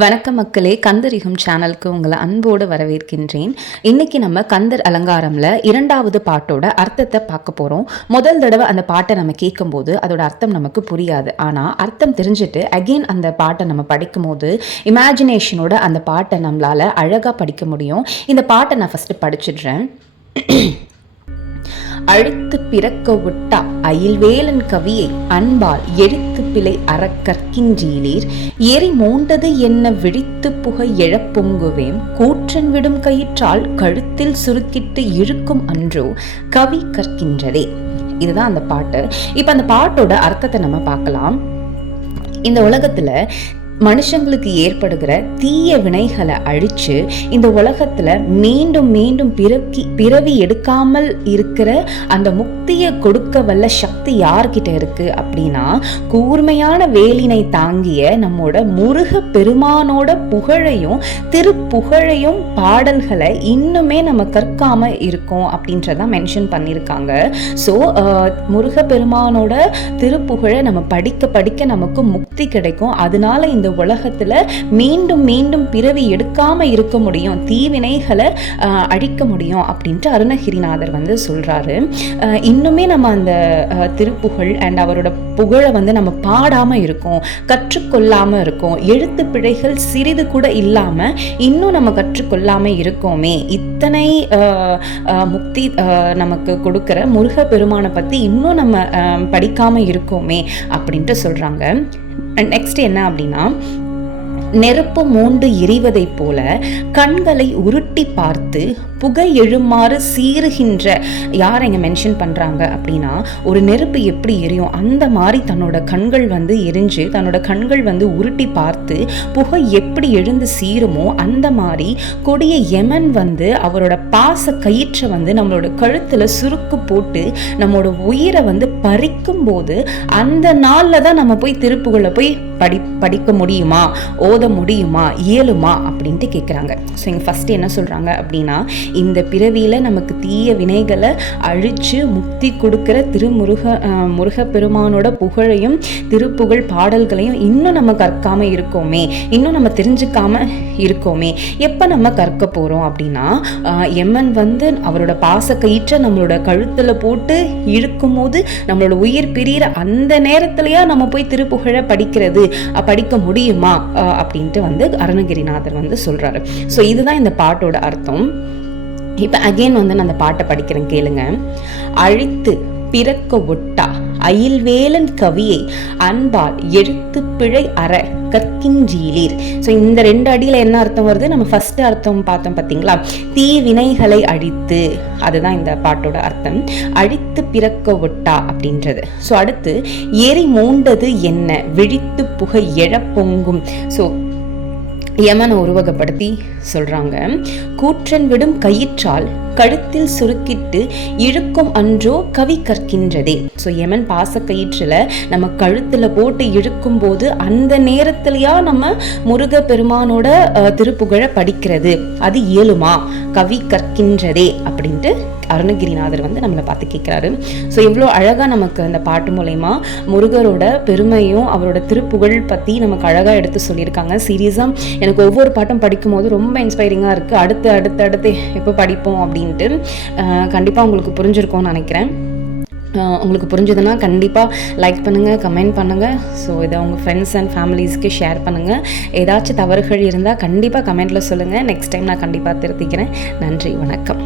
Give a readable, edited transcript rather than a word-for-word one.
வணக்கம் மக்களே, கந்தரிகம் சேனலுக்கு உங்களை அன்போடு வரவேற்கின்றேன். இன்னைக்கு நம்ம கந்தர் அலங்காரம்ல 2வது பாட்டோட அர்த்தத்தை பார்க்க போறோம். முதல் தடவை அந்த பாட்டை நம்ம கேட்கும்போது அதோட அர்த்தம் நமக்கு புரியாது. ஆனால் அர்த்தம் தெரிஞ்சுட்டு அகெயின் அந்த பாட்டை நம்ம படிக்கும் போது இமேஜினேஷனோட அந்த பாட்டை நம்மளால அழகாக படிக்க முடியும். இந்த பாட்டை நான் ஃபர்ஸ்ட் படிச்சிடுறேன். அழித்து பிறக்க விட்டா அயில்வேலன் கவியை அன்பால் எழுத்து பிழை அறக்கற்கின்றீலீர் எரி மூண்டது என்ன விழித்து புகை எழப்பொங்குவேம் கூற்றன் விடும் கயிற்றால் கழுத்தில் சுருக்கிட்டு இழுக்கும் அன்றோ கவி கற்கின்றதே. இதுதான் அந்த பாட்டு. இப்ப அந்த பாட்டோட அர்த்தத்தை நம்ம பார்க்கலாம். இந்த உலகத்துல மனுஷங்களுக்கு ஏற்படுகிற தீய வினைகளை அழிச்சு இந்த உலகத்துல மீண்டும் மீண்டும் பிறவி எடுக்காமல் இருக்கிற அந்த முக்தியை கொடுக்க வல்ல சக்தி யார்கிட்ட இருக்கு அப்படின்னா, கூர்மையான வேலினை தாங்கிய நம்மோட முருக பெருமானோட புகழையும் திருப்புகழையும் பாடல்களை இன்னுமே நம்ம கற்காம இருக்கோம் அப்படின்றத மென்ஷன் பண்ணியிருக்காங்க. ஸோ முருக பெருமானோட திருப்புகழை நம்ம படிக்க படிக்க நமக்கு முக்தி கிடைக்கும். அதனால இந்த உலகத்துல மீண்டும் மீண்டும் பிறவி எடுக்காம இருக்க முடியும், தீவினைகளை அழிக்க முடியும் அப்படின்ட்டு அருணகிரிநாதர் சொல்றாரு. இன்னுமே நம்ம அந்த திருப்புகழ் அண்ட் அவரோட புகழை நம்ம பாடாம இருக்கோம், கற்றுக்கொள்ளாம இருக்கோம். எழுத்து பிழைகள் சிறிது கூட இல்லாம இன்னும் நம்ம கற்றுக்கொள்ளாம இருக்கோமே. இத்தனை முக்தி நமக்கு கொடுக்கிற முருக பெருமானை பத்தி இன்னும் நம்ம படிக்காம இருக்கோமே அப்படின்ட்டு சொல்றாங்க. நெக்ஸ்ட் என்ன அப்படின்னா, நெருப்பு மூண்டு எரிவதை போல கண்களை உருட்டி பார்த்து புகை எழுமாறு சீறுகின்ற யார் இங்க மென்ஷன் பண்றாங்க அப்படின்னா, ஒரு நெருப்பு எப்படி எரியும் அந்த மாதிரி தன்னோட கண்கள் எரிஞ்சு தன்னோட கண்கள் உருட்டி பார்த்து புகை எப்படி எழுந்து சீருமோ அந்த மாதிரி கொடிய யமன் அவரோட பாச கயிற்றை நம்மளோட கழுத்துல சுருக்கு போட்டு நம்மளோட உயிரை பறிக்கும் போது அந்த நாள்ல தான் நம்ம போய் திருப்புகளை போய் படிக்க முடியுமா, ஓத முடியுமா, இயலுமா அப்படின்ட்டு கேட்குறாங்க. ஸோ இங்கே ஃபர்ஸ்ட் என்ன சொல்றாங்க அப்படின்னா, இந்த பிறவியில நமக்கு தீய வினைகளை அழிச்சு முக்தி கொடுக்கிற முருக பெருமானோட புகழையும் திருப்புகழ் பாடல்களையும் இன்னும் நம்ம கற்காம இருக்கோமே, இன்னும் நம்ம தெரிஞ்சுக்காம இருக்கோமே. எப்ப நம்ம கற்க போறோம் அப்படின்னா, எம்மன் அவரோட பாச கயிற்றை நம்மளோட கழுத்துல போட்டு இழுக்கும் போது நம்மளோட உயிர் பிரிகிற அந்த நேரத்திலயா நம்ம போய் திருப்புகழை படிக்க முடியுமா அப்படின்ட்டு அருணகிரிநாதர் சொல்றாரு. ஸோ இதுதான் இந்த பாட்டோட அர்த்தம். இப்ப அகெயின் நான் அந்த பாட்டை படிக்கிறேன், கேளுங்க. அழித்து பிறக்க ஒட்டா அயில்வேலன் கவியை அன்பால் எழுத்து பிழை அற கற்கின்றீலீர். ஸோ இந்த 2 அடியில என்ன அர்த்தம் வருது? நம்ம ஃபர்ஸ்ட் அர்த்தம் பார்த்தோம் பார்த்தீங்களா, தீ வினைகளை அழித்து, அதுதான் இந்த பாட்டோட அர்த்தம். அழித்து பிறக்க ஒட்டா அப்படின்றது. ஸோ அடுத்து எரி மூண்டது என்ன விழித்து புகை எழ பொங்கும். ஸோ யமனை உருவகப்படுத்தி சொல்றாங்க. கூற்றன் விடும் கயிற்றால் கழுத்தில் சுருக்கிட்டு இழுக்கும் அன்றோ கவி கற்கின்றதே. ஸோ யமன் பாச கயிற்றுல நம்ம கழுத்துல போட்டு இழுக்கும் போது அந்த நேரத்திலயா நம்ம முருக பெருமானோட திருப்புகழை படிக்கிறது, அது இயலுமா, கவி கற்கின்றதே அப்படின்ட்டு அருணகிரிநாதர் நம்மளை பார்த்து கேட்கிறாரு. ஸோ இவ்வளோ அழகா நமக்கு அந்த பாட்டு மூலயமா முருகரோட பெருமையும் அவரோட திருப்புகழ் பத்தி நமக்கு அழகா எடுத்து சொல்லியிருக்காங்க. சீரியஸா எனக்கு ஒவ்வொரு பாட்டும் படிக்கும் போது ரொம்ப இன்ஸ்பைரிங்கா இருக்கு. அடுத்து எப்போ படிப்போம் அப்படின்ட்டு கண்டிப்பா உங்களுக்கு புரிஞ்சிருக்கும்னு நினைக்கிறேன். உங்களுக்கு புரிஞ்சதுன்னா கண்டிப்பாக லைக் பண்ணுங்கள், கமெண்ட் பண்ணுங்கள். ஸோ இதை உங்கள் ஃப்ரெண்ட்ஸ் அண்ட் ஃபேமிலிஸ்க்கு ஷேர் பண்ணுங்கள். ஏதாச்சும் தவறுகள் இருந்தால் கண்டிப்பாக கமெண்ட்டில் சொல்லுங்கள். நெக்ஸ்ட் டைம் நான் கண்டிப்பாக திருத்திக்கிறேன். நன்றி, வணக்கம்.